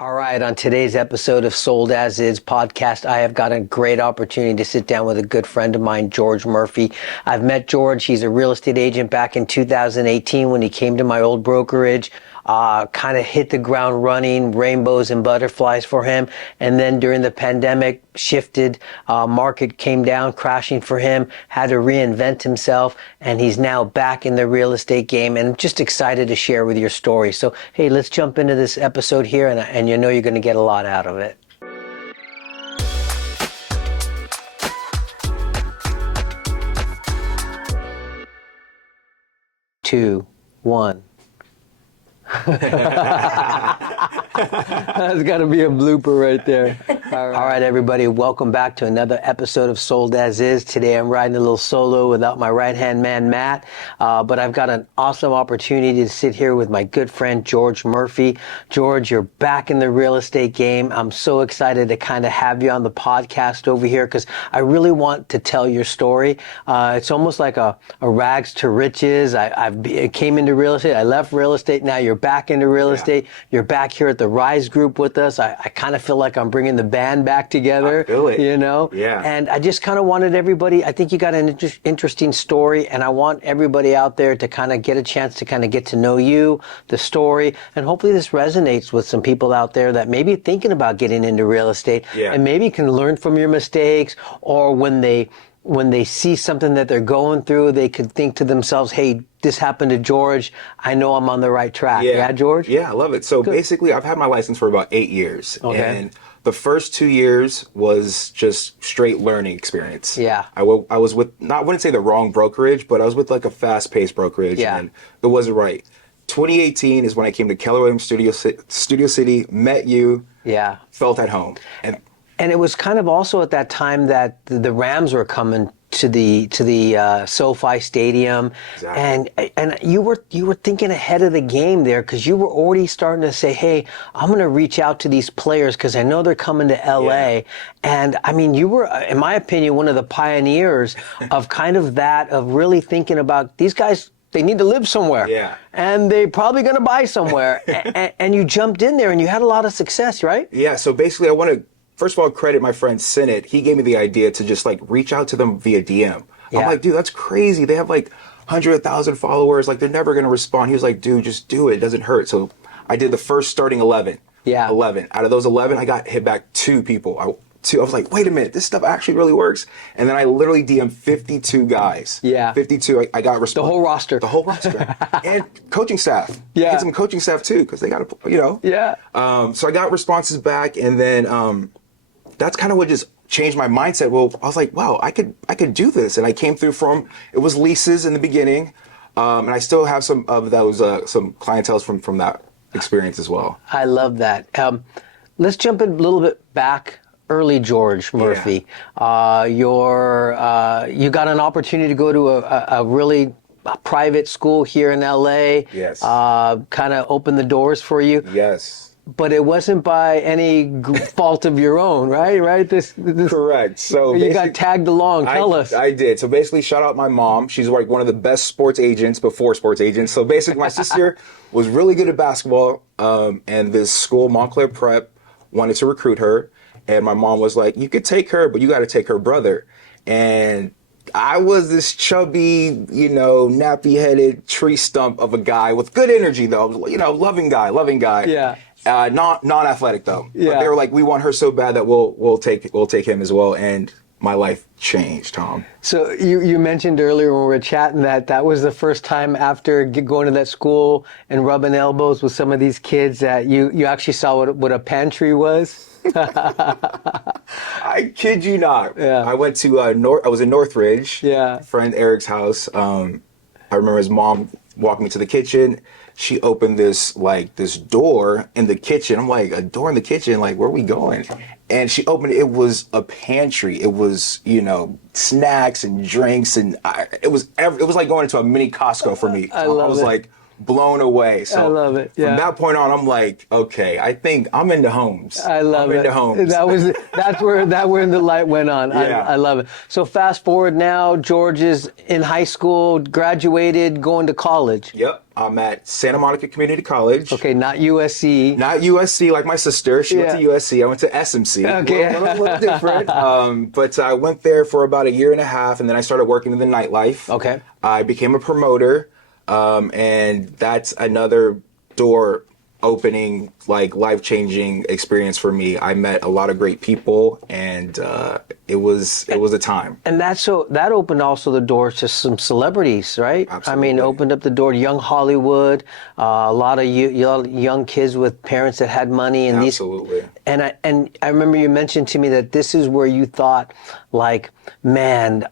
All right, on today's episode of Sold As Is podcast, I have got a great opportunity to sit down with a good friend of mine, George Murphy. I've met George. He's a real estate agent back in 2018 when he came to my old brokerage. Kind of hit the ground running, rainbows and butterflies for him. And then during the pandemic, shifted, market came down, crashing for him, had to reinvent himself, and he's now back in the real estate game, and I'm just excited to share with your story. So, hey, let's jump into this episode here, and you know you're going to get a lot out of it. Two, one. That's got to be a blooper right there. All right, everybody, welcome back to another episode of Sold As Is. Today I'm riding a little solo without my right-hand man, Matt, but I've got an awesome opportunity to sit here with my good friend, George Murphy. George, you're back in the real estate game. I'm so excited to kind of have you on the podcast over here because I really want to tell your story. It's almost like a rags to riches. I came into real estate. I left real estate. Now you're back into real estate. You're back here at the Rise Group with us. I kind of feel like I'm bringing the band back together. I feel it. You know? Yeah. And I just kind of wanted everybody, I think you got an interesting story, and I want everybody out there to kind of get a chance to kind of get to know you, the story, and hopefully this resonates with some people out there that may be thinking about getting into real estate and maybe can learn from your mistakes, or when they see something that they're going through, they could think to themselves, hey, this happened to George. I know I'm on the right track. Yeah, George? Yeah, I love it. So basically, I've had my license for about 8 years. Okay. And the first 2 years was just straight learning experience. Yeah. I was with, I wouldn't say the wrong brokerage, but I was with like a fast-paced brokerage. Yeah. And it wasn't right. 2018 is when I came to Keller Williams Studio City, met you. Yeah. Felt at home. And it was kind of also at that time that the Rams were coming to the SoFi Stadium, Exactly. and you were thinking ahead of the game there because you were already starting to say, hey, I'm going to reach out to these players because I know they're coming to LA. Yeah. And I mean, you were, in my opinion, one of the pioneers of kind of that, of really thinking about these guys. They need to live somewhere. Yeah. And they're probably going to buy somewhere. and you jumped in there and you had a lot of success, right? Yeah. So basically, I want to first of all credit my friend Sinnett. He gave me the idea to just like reach out to them via DM. Yeah. I'm like, dude, that's crazy. They have like 100,000 followers. Like, they're never going to respond. He was like, dude, just do it. It doesn't hurt. So I did the first starting 11. Yeah. 11. Out of those 11, I got hit back 2 people. I was like, wait a minute, this stuff actually really works. And then I literally DM'd 52 guys. Yeah. 52. I got response. The whole roster. The whole roster. And coaching staff. Yeah. Get some coaching staff too, because they got to, you know. Yeah. So I got responses back, and then that's kind of what just changed my mindset. Well, I was like, wow, I could do this. And I came through it was leases in the beginning. And I still have some of those, some clientele from that experience as well. I love that. Let's jump a little bit back. Early George Murphy. Yeah. You got an opportunity to go to a really private school here in LA. Yes. Kind of opened the doors for you. Yes. But it wasn't by any fault of your own, right? This Correct. So you got tagged along. Tell us. I did. So basically, shout out my mom. She's like one of the best sports agents before sports agents. So basically, my sister was really good at basketball, and this school, Montclair Prep, wanted to recruit her. And my mom was like, you could take her, but you got to take her brother. And I was this chubby, nappy-headed tree stump of a guy with good energy, though. Loving guy. Yeah. Non-athletic, though. Yeah. But they were like, we want her so bad that we'll take him as well. And my life changed, Tom. So you mentioned earlier when we were chatting that was the first time after going to that school and rubbing elbows with some of these kids that you actually saw what a pantry was? I kid you not. Yeah. I went to I was in Northridge. Yeah. Friend Eric's house. I remember his mom walked me to the kitchen. She opened this door in the kitchen. I'm like, a door in the kitchen? Like, where are we going? And she opened it. It was a pantry. It was, snacks and drinks, and it was like going into a mini Costco for me. So I was like blown away. So I love it. Yeah. From that point on, I'm like, okay, I think I'm into homes. I love it. I'm into homes. That's where the light went on. Yeah. I love it. So fast forward now, George is in high school, graduated, going to college. Yep. I'm at Santa Monica Community College. Okay, not USC. Not USC like my sister. She went to USC. I went to SMC. Okay. A little different. But I went there for about a year and a half, and then I started working in the nightlife. Okay. I became a promoter, and that's another door opening, like life-changing experience for me. I met a lot of great people, and it was a time. And that opened also the doors to some celebrities, right? Absolutely. I mean, opened up the door to young Hollywood, a lot of young kids with parents that had money, and Absolutely. And I remember you mentioned to me that this is where you thought, like, man,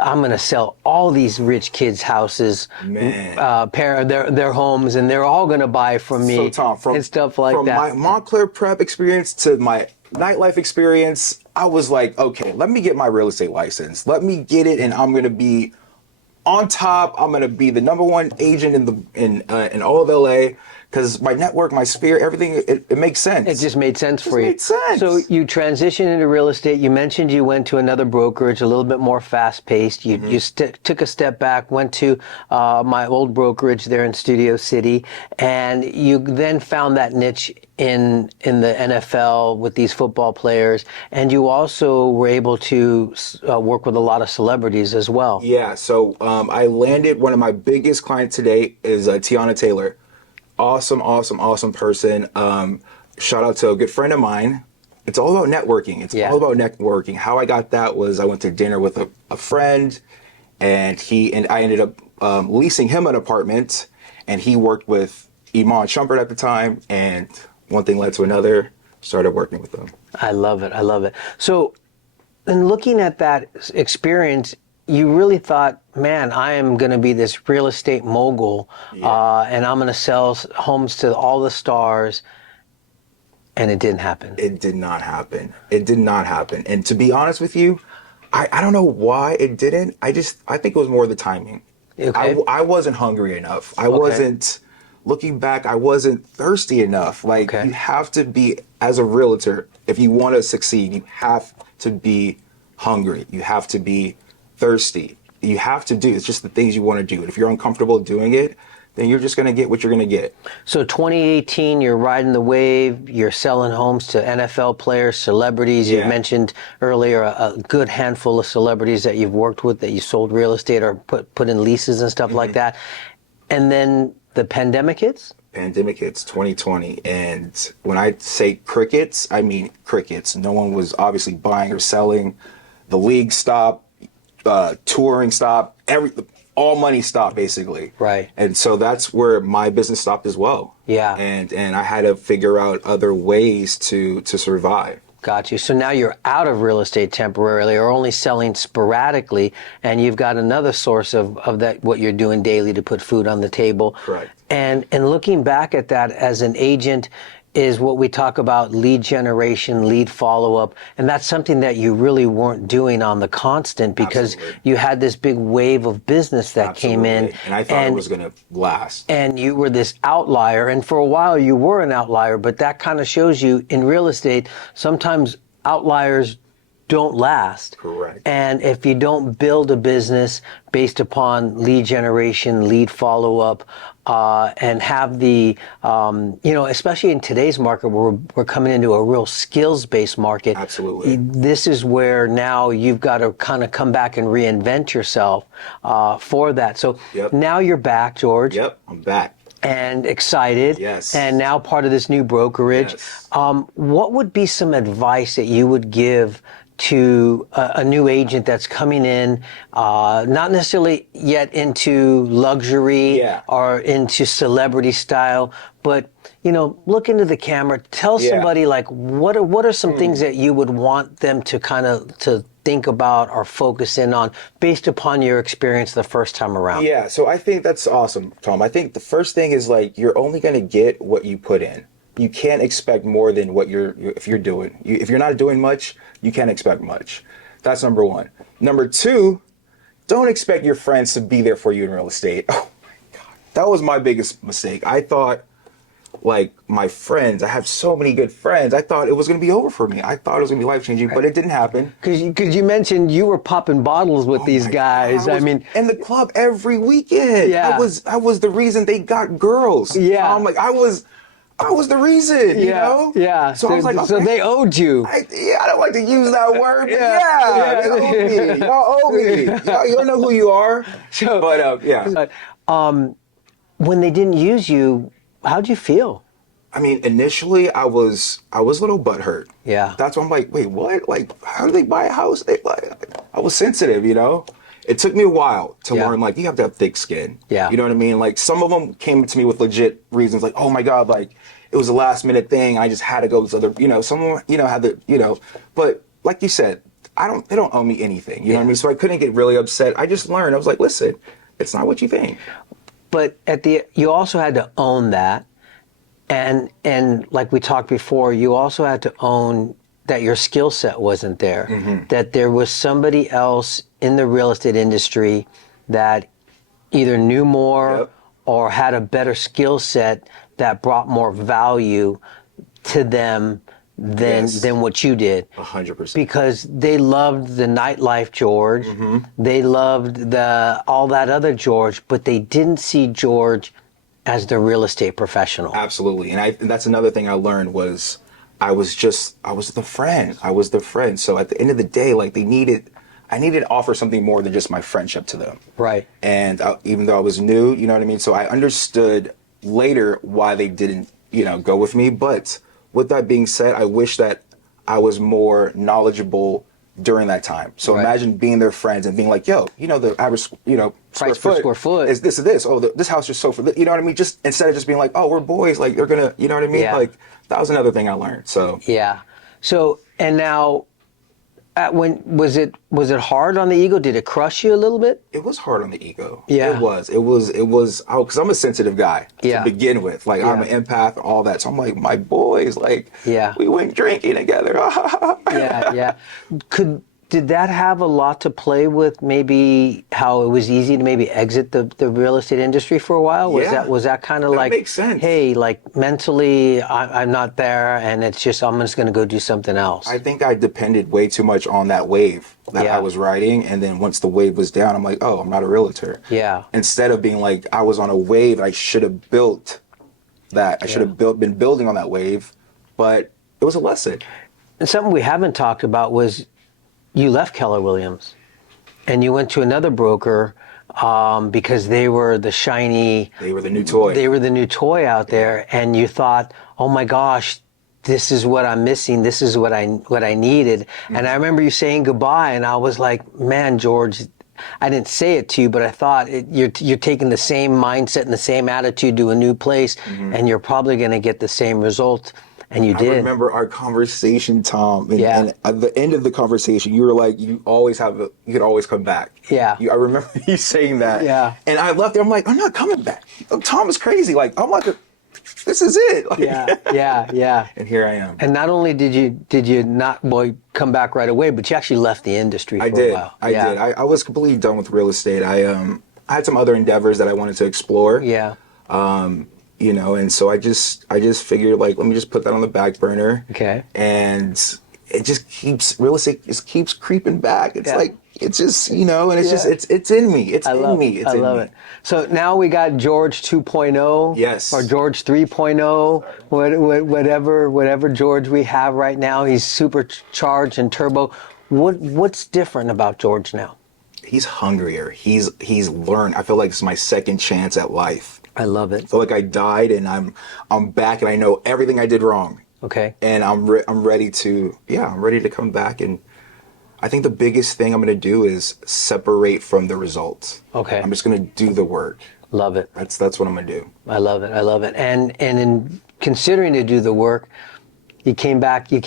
I'm going to sell all these rich kids' houses, their homes, and they're all going to buy from me. So Tom, and stuff like from that. my Montclair prep experience to my nightlife experience, I was like, okay, let me get my real estate license. Let me get it, and I'm going to be on top. I'm going to be the number one agent in all of LA. Because my network, my sphere, everything, it makes sense. It just made sense for you. Made sense. So you transitioned into real estate. You mentioned you went to another brokerage, a little bit more fast-paced. You took a step back, went to my old brokerage there in Studio City, and you then found that niche in the NFL with these football players, and you also were able to work with a lot of celebrities as well. Yeah, so I landed, one of my biggest clients today is Tiana Taylor. Awesome person. Shout out to a good friend of mine. It's all about networking. All about networking. How I got that was I went to dinner with a friend, and I ended up leasing him an apartment, and he worked with Iman Shumpert at the time, and one thing led to another. Started working with them. I love it. So, in looking at that experience, you really thought, man, I am going to be this real estate mogul, and I'm going to sell homes to all the stars, and it didn't happen. It did not happen. And to be honest with you, I don't know why it didn't. I think it was more the timing. Okay. I wasn't hungry enough. Looking back, I wasn't thirsty enough. Like, you have to be, as a realtor, if you want to succeed, you have to be hungry. You have to be thirsty. You have to do. It's just the things you want to do. And if you're uncomfortable doing it, then you're just going to get what you're going to get. So 2018, you're riding the wave. You're selling homes to NFL players, celebrities. You mentioned earlier a good handful of celebrities that you've worked with, that you sold real estate or put in leases and stuff like that. And then the pandemic hits? Pandemic hits 2020. And when I say crickets, I mean crickets. No one was obviously buying or selling. The league stopped. Touring stopped, all money stopped basically. Right. And so that's where my business stopped as well. Yeah. And I had to figure out other ways to survive. Got you. So now you're out of real estate temporarily, or only selling sporadically, and you've got another source of that, what you're doing daily to put food on the table. Correct. And looking back at that as an agent, is what we talk about lead generation, lead follow-up, and that's something that you really weren't doing on the constant, because you had this big wave of business that came in. And I thought it was going to last. And you were this outlier, and for a while you were an outlier, but that kind of shows you in real estate, sometimes outliers don't last. Correct. And if you don't build a business based upon lead generation, lead follow-up, and have the, especially in today's market where we're coming into a real skills-based market. Absolutely. This is where now you've got to kind of come back and reinvent yourself for that. So now you're back, George. Yep, I'm back. And excited. Yes. And now part of this new brokerage. Yes. What would be some advice that you would give to a new agent that's coming in, not necessarily yet into luxury or into celebrity style, but look into the camera, tell somebody like what are some things that you would want them to kind of to think about or focus in on based upon your experience the first time around? Yeah, so I think that's awesome, Tom. I think the first thing is, like, you're only going to get what you put in. You can't expect more than what if you're doing. If you're not doing much, you can't expect much. That's number one. Number two, don't expect your friends to be there for you in real estate. Oh my God. That was my biggest mistake. I thought, like my friends. I have so many good friends. I thought it was going to be over for me. I thought it was going to be life changing, but it didn't happen. Because you mentioned you were popping bottles with these guys. I mean, in the club every weekend. Yeah. I was the reason they got girls. Yeah. Like I was the reason, you know? Yeah. So I was like, so they owed you. I don't like to use that word, but they owe me. Y'all owe me. You don't know who you are. But when they didn't use you, how'd you feel? I mean, initially I was a little butthurt. Yeah. That's why I'm like, wait, what? Like, how do they buy a house? I was sensitive, you know? It took me a while to learn, like, you have to have thick skin. Yeah. You know what I mean? Like, some of them came to me with legit reasons, like, oh my God, like, it was a last minute thing. I just had to go with other, you know, someone, you know, had the, you know, but like you said, they don't owe me anything. You know what I mean? So I couldn't get really upset. I just learned. I was like, listen, it's not what you think. But you also had to own that. And like we talked before, you also had to own that your skill set wasn't there, that there was somebody else in the real estate industry that either knew more or had a better skill set that brought more value to them than what you did. 100%. Because they loved the nightlife George, they loved all that other George, but they didn't see George as the real estate professional. Absolutely. And that's another thing I learned was I was the friend. I was the friend. So at the end of the day, like I needed to offer something more than just my friendship to them. Right. And even though I was new, you know what I mean? So I understood later why they didn't, you know, go with me. But with that being said, I wish that I was more knowledgeable during that time. So imagine being their friends and being like, yo, you know, the average, you know, price per square foot is this or this. Oh, this house is so for this. You know what I mean? Just instead of just being like, oh, we're boys, like they're gonna, you know what I mean? Yeah. Like that was another thing I learned. So yeah. So and now, when was it hard on the ego? Did it crush you a little bit? it was hard on the ego. Yeah. It was, because I'm a sensitive guy to begin with. Like I'm an empath, all that. So I'm like, my boys, like, we went drinking together. Yeah. Did that have a lot to play with maybe how it was easy to maybe exit the real estate industry for a while? Was that kind of like, makes sense. Hey, like mentally I'm not there and I'm just going to go do something else? I think I depended way too much on that wave that I was riding. And then once the wave was down, I'm like, oh, I'm not a realtor. Yeah. Instead of being like, I was on a wave, I should have built that. I should have been building on that wave, but it was a lesson. And something we haven't talked about was you left Keller Williams and you went to another broker because they were the shiny... They were the new toy. They were the new toy out there, and you thought, oh my gosh, this is what I'm missing. This is what I needed. And I remember you saying goodbye, and I was like, man, George, I didn't say it to you, but I thought you're taking the same mindset and the same attitude to a new place, and you're probably going to get the same result. And you did. I remember our conversation, Tom, and at the end of the conversation, you were like, you could always come back. Yeah. I remember you saying that. Yeah. And I left there, I'm like, I'm not coming back. Tom is crazy. Like, I'm like, this is it. Like, yeah. And here I am. And not only did you not come back right away, but you actually left the industry for a while. I did. I was completely done with real estate. I had some other endeavors that I wanted to explore. Yeah. You know, and so I just figured, like, let me just put that on the back burner. Okay. And real estate just keeps creeping back. It's like, it's just, you know, and it's just, it's in me. It's in me. I love it. So now we got George 2.0. Yes. Or George 3.0, whatever George we have right now. He's supercharged and turbo. What's different about George now? He's hungrier. He's learned. I feel like it's my second chance at life. I love it. I feel like I died and I'm back and I know everything I did wrong. Okay. And I'm ready to come back. And I think the biggest thing I'm going to do is separate from the results. Okay. I'm just going to do the work. Love it. That's what I'm going to do. I love it. And in considering to do the work, you came back to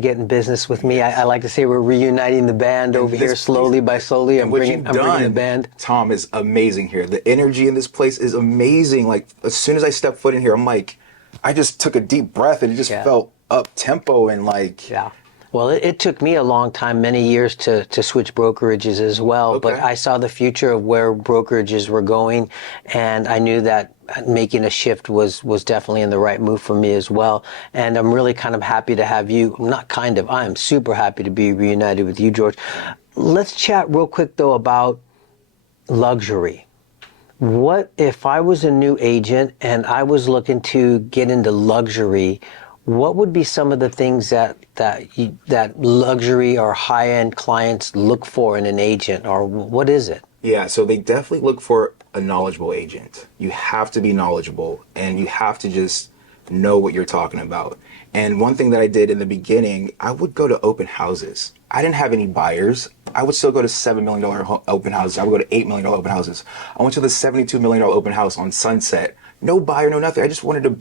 get in business with me. I like to say we're reuniting the band over here slowly by slowly. I'm bringing the band. Tom, is amazing here. The energy in this place is amazing. Like, as soon as I step foot in here, I'm like, I just took a deep breath and it just felt up tempo and like. Yeah. Well, it took me a long time, many years to switch brokerages as well, but Okay. I saw the future of where brokerages were going, and I knew that making a shift was definitely in the right move for me as well. And I'm really kind of happy to have you, not kind of, I am super happy to be reunited with you, George. Let's chat real quick though about luxury. What if I was a new agent and I was looking to get into luxury? What would be some of the things that luxury or high-end clients look for in an agent, or what is it? Yeah, so they definitely look for a knowledgeable agent. You have to be knowledgeable and you have to just know what you're talking about. And one thing that I did in the beginning, I would go to open houses. I didn't have any buyers. I would still go to $7 million open houses. I would go to $8 million open houses. I went to the $72 million open house on Sunset. No buyer, no nothing. I just wanted to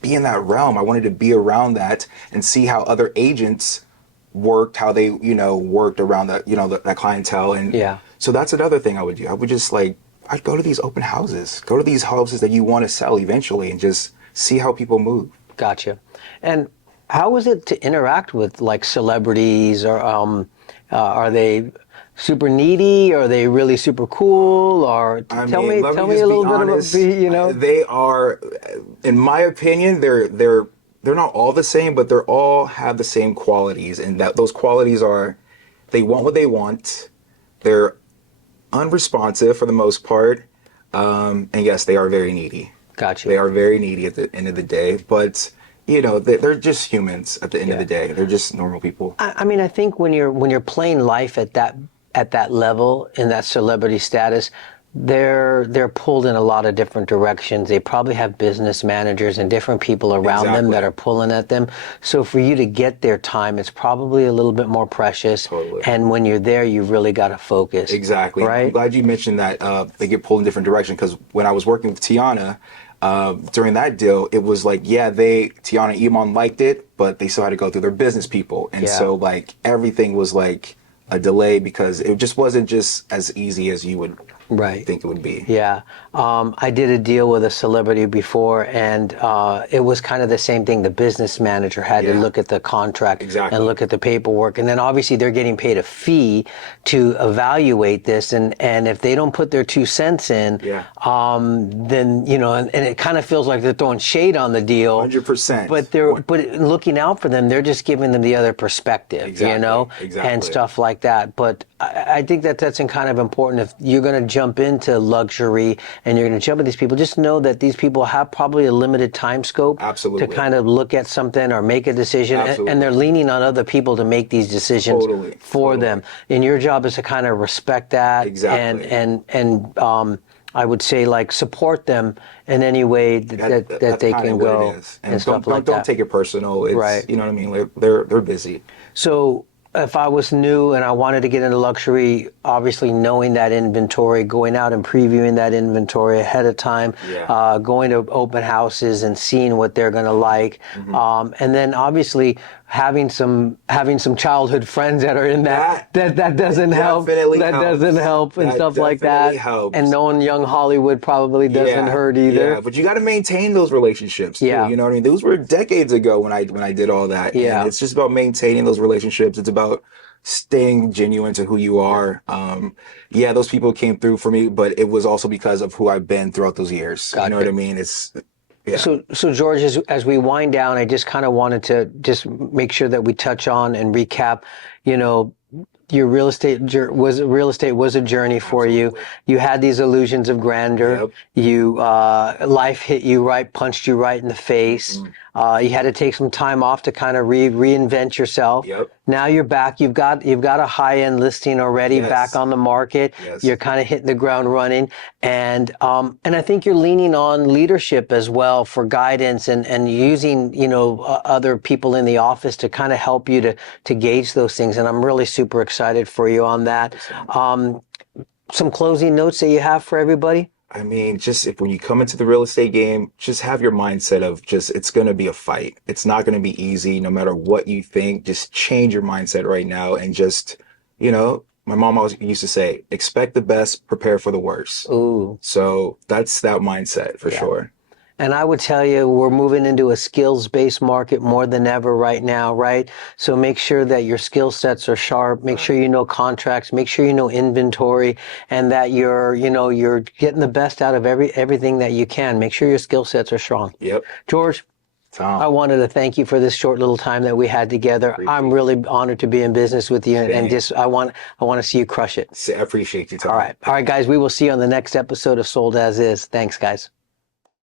be in that realm. I wanted to be around that and see how other agents worked, how they, worked around that, that clientele. And Yeah. so that's another thing I would do. I would just I'd go to these open houses, go to these houses that you want to sell eventually and just see how people move. Gotcha. And how was it to interact with like celebrities, or are they super needy? Are they really super cool? Or tell me let a just little be bit honest. about. They are, in my opinion, they're not all the same, but they're all have the same qualities, and that those qualities are, they want what they want. They're unresponsive for the most part, and yes, they are very needy. Gotcha. They are very needy at the end of the day, but they're just humans at the end of the day. They're just normal people. I mean, I think when you're playing life at that level, in that celebrity status, they're pulled in a lot of different directions. They probably have business managers and different people around them that Exactly. are pulling at them. So for you to get their time, it's probably a little bit more precious. Totally. And when you're there, you've really got to focus. Exactly. Right? I'm glad you mentioned that they get pulled in different directions, because when I was working with Tiana, during that deal, it was like, Tiana and Iman liked it, but they still had to go through their business people. And so everything was like a delay, because it just wasn't just as easy as you would think it would be. Yeah. I did a deal with a celebrity before, and it was kind of the same thing. The business manager had to look at the contract and look at the paperwork. And then obviously they're getting paid a fee to evaluate this. And if they don't put their 2 cents in, then, and it kind of feels like they're throwing shade on the deal. 100%. But looking out for them, they're just giving them the other perspective, and stuff like that. But I think that's kind of important. If you're going to jump into luxury and you're going to jump at these people, just know that these people have probably a limited time scope to kind of look at something or make a decision, and they're leaning on other people to make these decisions for them. And your job is to kind of respect that and I would say support them in any way that they can go and stuff like that. Don't take it personal. It's, you know what I mean? They're busy. So if I was new and I wanted to get into luxury, obviously knowing that inventory, going out and previewing that inventory ahead of time, going to open houses and seeing what they're going to like, and then obviously having some childhood friends that are in that doesn't help. That doesn't help and stuff like that. Helps. And knowing young Hollywood probably doesn't hurt either. Yeah, but you got to maintain those relationships too. You know what I mean? Those were decades ago when I did all that. Yeah. And it's just about maintaining those relationships. It's about staying genuine to who you are. Those people came through for me, but it was also because of who I've been throughout those years. You know what I mean? So George, as we wind down, I just kind of wanted to just make sure that we touch on and recap, your real estate was a journey for you. You had these illusions of grandeur. You life hit you right, punched you right in the face. You had to take some time off to kind of reinvent yourself. Now you're back. You've got a high-end listing already back on the market. You're kind of hitting the ground running, and I think you're leaning on leadership as well for guidance and using other people in the office to kind of help you to gauge those things. And I'm really super excited for you on that. Some closing notes that you have for everybody? I mean, when you come into the real estate game, just have your mindset of it's going to be a fight. It's not going to be easy no matter what you think. Just change your mindset right now and my mom always used to say, expect the best, prepare for the worst. Ooh. So that's that mindset for sure. And I would tell you, we're moving into a skills-based market more than ever right now, right? So make sure that your skill sets are sharp. Make sure you know contracts. Make sure you know inventory, and that you're getting the best out of everything that you can. Make sure your skill sets are strong. Yep. George, Tom. I wanted to thank you for this short little time that we had together. I'm really honored to be in business with you, and just I want to see you crush it. I appreciate you, Tom. All right, guys. We will see you on the next episode of Sold As Is. Thanks, guys.